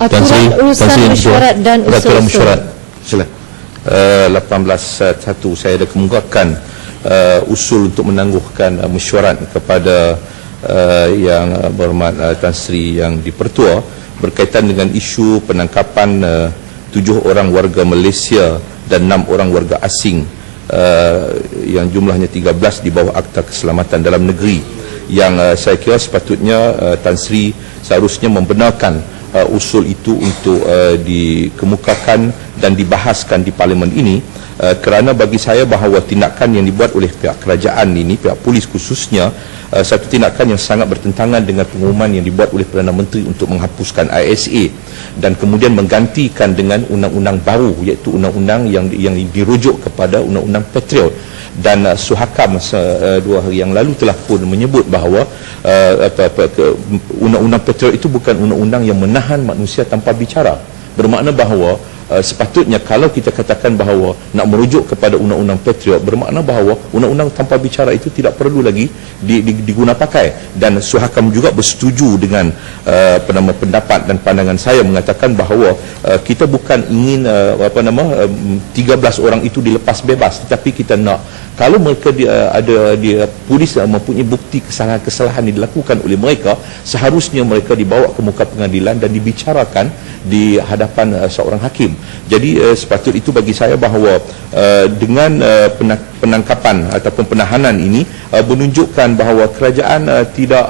Aturan urusan mesyuarat dan usul-usul. Sila. 18.1 saya ada kemukakan usul untuk menangguhkan mesyuarat kepada yang berhormat Tan Sri yang di-Pertua berkaitan dengan isu penangkapan 7 orang warga Malaysia dan 6 orang warga asing yang jumlahnya 13 di bawah Akta Keselamatan Dalam Negeri, yang saya kira sepatutnya Tan Sri seharusnya membenarkan usul itu untuk dikemukakan dan dibahaskan di parlimen ini, kerana bagi saya bahawa tindakan yang dibuat oleh pihak kerajaan ini, pihak polis khususnya, satu tindakan yang sangat bertentangan dengan pengumuman yang dibuat oleh Perdana Menteri untuk menghapuskan ISA dan kemudian menggantikan dengan undang-undang baru, iaitu undang-undang yang dirujuk kepada undang-undang Patriot. Dan Suhakam 2 hari yang lalu telah pun menyebut bahawa undang-undang Patriot itu bukan undang-undang yang menahan manusia tanpa bicara. Bermakna bahawa sepatutnya kalau kita katakan bahawa nak merujuk kepada undang-undang Patriot, bermakna bahawa undang-undang tanpa bicara itu tidak perlu lagi diguna pakai. Dan Suhakam juga bersetuju dengan pendapat dan pandangan saya mengatakan bahawa kita bukan ingin 13 orang itu dilepas bebas, tetapi kita nak kalau mereka polis mempunyai bukti kesalahan-kesalahan yang dilakukan oleh mereka, seharusnya mereka dibawa ke muka pengadilan dan dibicarakan di hadapan seorang hakim. Jadi sepatutnya itu bagi saya bahawa dengan penangkapan ataupun penahanan ini menunjukkan bahawa kerajaan tidak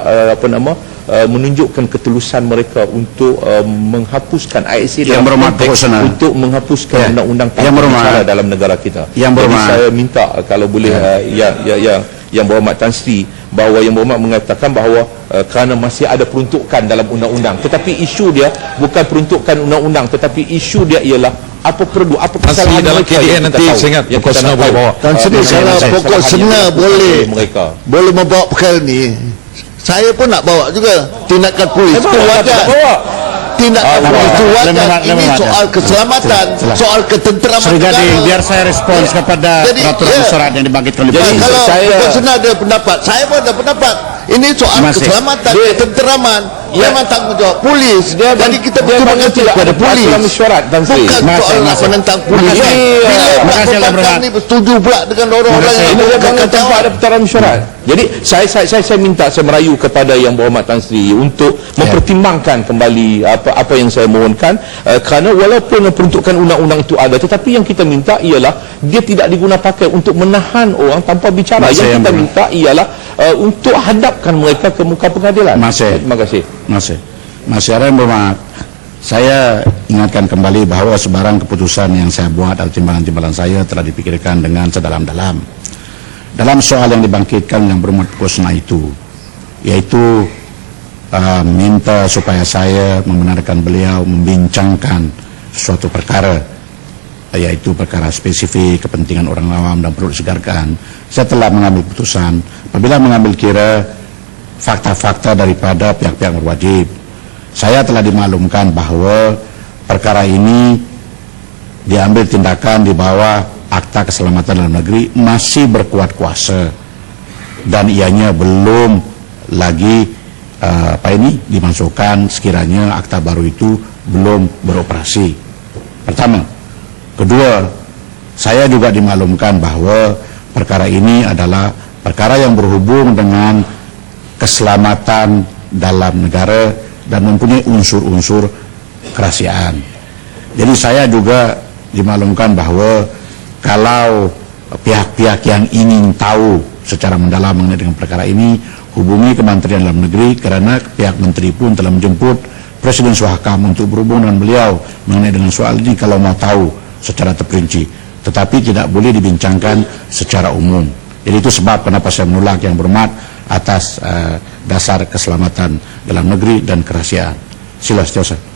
menunjukkan ketulusan mereka untuk menghapuskan ISA yang berhormat untuk menghapuskan undang-undang tanpa bicara dalam negara kita. Jadi saya minta kalau boleh yang berhormat Tan Sri, bahawa yang berhormat mengatakan bahawa kerana masih ada peruntukan dalam undang-undang, tetapi isu dia bukan peruntukan undang-undang, tetapi isu dia ialah apa kesalahan dalam KDN nanti saya ingat pokok senar boleh bawa. Tan Sri, kalau pokok senar boleh membawa perkara ni, saya pun nak bawa juga tindakan polis. Itu wajar. Tindakan polis itu wajar. Ini soal keselamatan, soal ketenteraman negara. Jadi biar saya respons kepada peraturan mesyuarat yang dibangkitkan oleh polis. Kalau pokok senar ada pendapat, saya pun ada pendapat. Ini soal keselamatan, ketenteraman. Memang tanggungjawab polis. Jadi kita betul mengerti kepada polis. Bukan soal nak menentang polis. Bila Pak ni bersetuju pula dengan orang-orang yang bukan tanpa ada peraturan mesyuarat. Jadi saya minta, saya merayu kepada yang berhormat Tan Sri untuk mempertimbangkan kembali apa yang saya mohonkan, kerana walaupun peruntukan undang-undang itu ada, tetapi yang kita minta ialah dia tidak diguna pakai untuk menahan orang tanpa bicara. Yang kita minta ialah untuk hadapkan mereka ke muka pengadilan. Terima kasih. Masih ada yang berhormat, saya ingatkan kembali bahawa sebarang keputusan yang saya buat atau timbalan-timbalan saya telah dipikirkan dengan sedalam-dalam. Dalam soal yang dibangkitkan yang berhormat Kusna itu, yaitu minta supaya saya membenarkan beliau membincangkan suatu perkara, yaitu perkara spesifik kepentingan orang awam dan perlu disegarkan. Saya telah mengambil keputusan apabila mengambil kira fakta-fakta daripada pihak-pihak berwajib. Saya telah dimaklumkan bahawa perkara ini diambil tindakan di bawah Akta Keselamatan Dalam Negeri, masih berkuat kuasa dan ianya belum lagi dimasukkan sekiranya akta baru itu belum beroperasi. Pertama. Kedua, saya juga dimaklumkan bahawa perkara ini adalah perkara yang berhubung dengan keselamatan dalam negara dan mempunyai unsur-unsur kerahasiaan. Jadi saya juga dimaklumkan bahawa kalau pihak-pihak yang ingin tahu secara mendalam mengenai dengan perkara ini, hubungi Kementerian Dalam Negeri, kerana pihak menteri pun telah menjemput Presiden Suhakam untuk berhubung dengan beliau mengenai dengan soal ini kalau mau tahu secara terperinci, tetapi tidak boleh dibincangkan secara umum. Jadi itu sebab kenapa saya menolak yang berhormat atas dasar keselamatan dalam negeri dan kerahasiaan. Sila setiausaha.